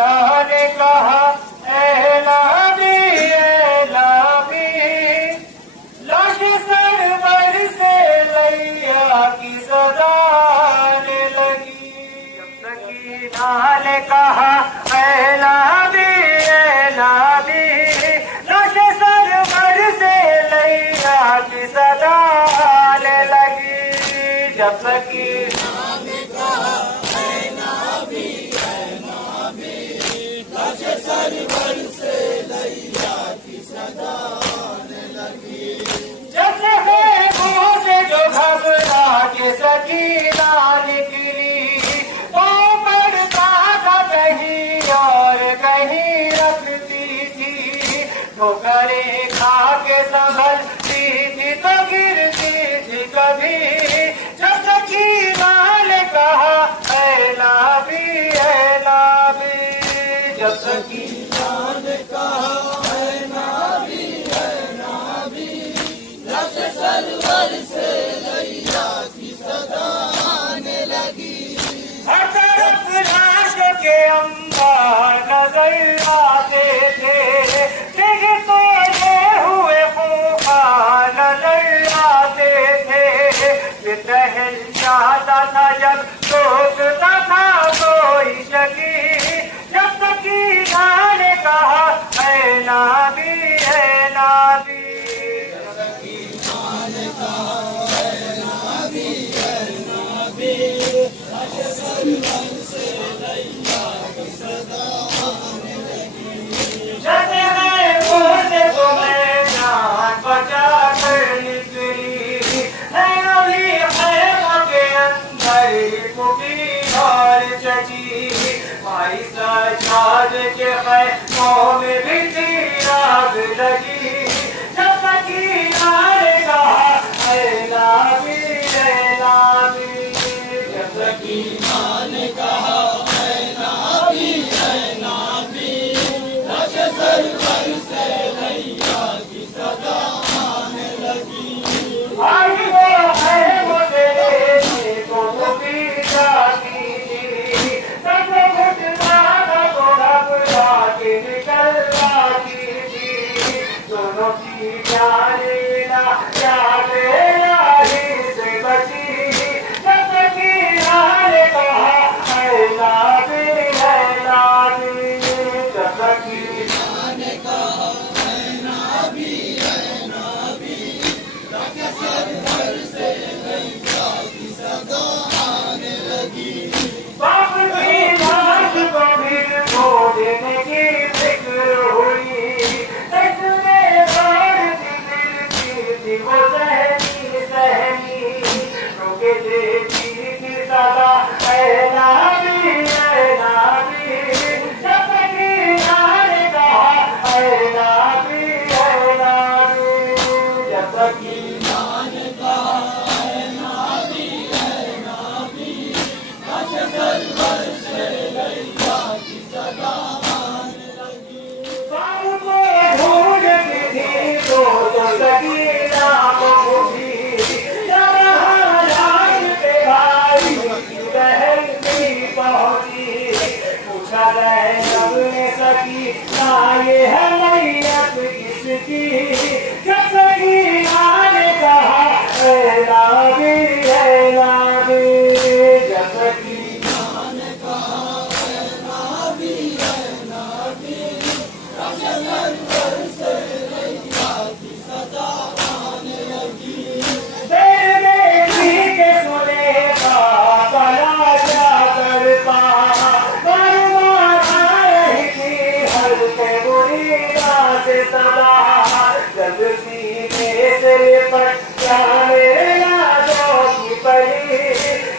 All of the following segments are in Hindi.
अल्लाह ने कहा ऐ लाबी लाश सरवर से लैया की सदा आने लगी। जब सकीना ने कहा ऐ लाबी लाश सरवर से लैया की सदा आने लगी। जब सकीना ने कहा ऐ नाबी लाश सरवर से लैया की सदा आने लगी। जब खेमों से जो घबरा के सकीना निकली वो पड़ता था कहीं और कहीं रखती थी। ठोकरे खा के संभलती थी तो गिरती थी कभी। जब सकीना ने कहा ऐ लाबी जब सकीना ने कहा ऐ नाबी लाश सरवर से लैया की सदा आने लगी। हर तरफ लाशों के अंबार नजर आते थे। डिगते हुए खूंखार नजर आते थे। फिर टहल जाता था जब सोचता था कोई शकी। जब सकीना ने कहा ऐ नाबी जब सकीना ने कहा ऐ नाबी लाश सरवर से लैया की सदा आने लगी। जब खेमों से तुम्हें जान बचा कर निकली है अभी खेमों के अंदर पुकार चची। भाई सजाद के खेमों में भी थी आग लगी। जब सकीना ने कहा ऐ लाबी जब सकीना ने कहा ऐ नाबी लाश सरवर से लैया की सदा आने लगी। आज वो खेमों से लेने को भी जाती थी। तब निकल आती थी। दोनों की जानेला से बची। जब सकीना ने कहा ऐ लाबी जब सकीना ने कहा ऐ नाबी लाश सरवर से लैया की सदा आने लगी। बाप की लाश को भी खो देने की फिक्र हुई। इसमें बढ़ती गिरती थी वो सहमी रोके देती थी सदा ऐ नाबी जब सकीना ने कहा ऐ नाबी जब सकीना ने कहा ऐ नाबी लाश सरवर से लैया की सदा आने लगी। ढूंढती थी तो सकीना को बुझी। जब हालात पे भाई की बहन पहुंची। पूछा ज़ैनब ने सकीना ये है मैयत किसकी। जब सकीना ने कहा ऐ लाबी जब सकीना ने कहा ऐ नाबी लाश सरवर से लैया की सदा आने लगी। तेरे के सुने का बड़ा क्या करता। रही थी हर पे मुरीदा से सदा। जब सीने से लिपट मेरे यादों की पड़ी।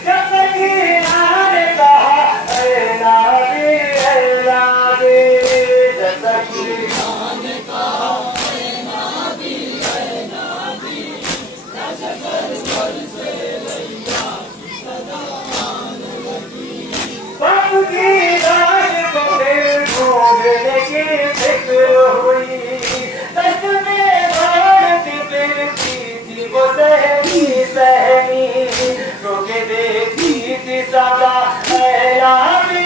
जब सकीना ने कहा ऐ नाबी जब सकीना ने कहा ऐ नाबी लाश सरवर से लैया की सदा आने लगी। बाप की लाश को फिर ढूंढने की फिक्र हुई। दस्त में बढ़ती फिरती थी वो सहमी रोके देखी थी सदा ऐ लाबी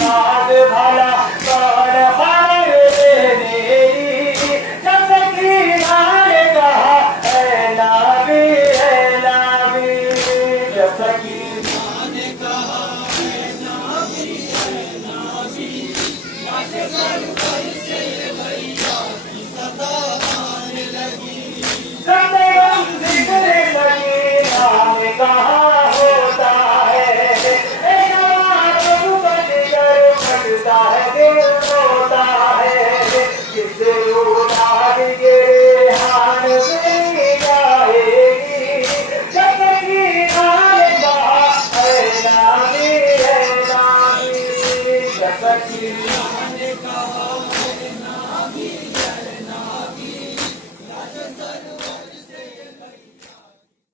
बाद भला कौन खबर देगी। जब सकीना ने कहा ऐ नबी ऐ नबी, जब सकीना ने कहा ऐ नबी ऐ नबी, आके सरवर से भैया की सदा आने लगी। सदैव जिक्र लगी नाम कहाँ होता है, एक बार बच कर फटता है दिल होता है। किस उड़ान के हाथ से जाएगी, जब की नाम कहा ऐ नामी ऐ नामी, जब की नाम कहा ऐ नामी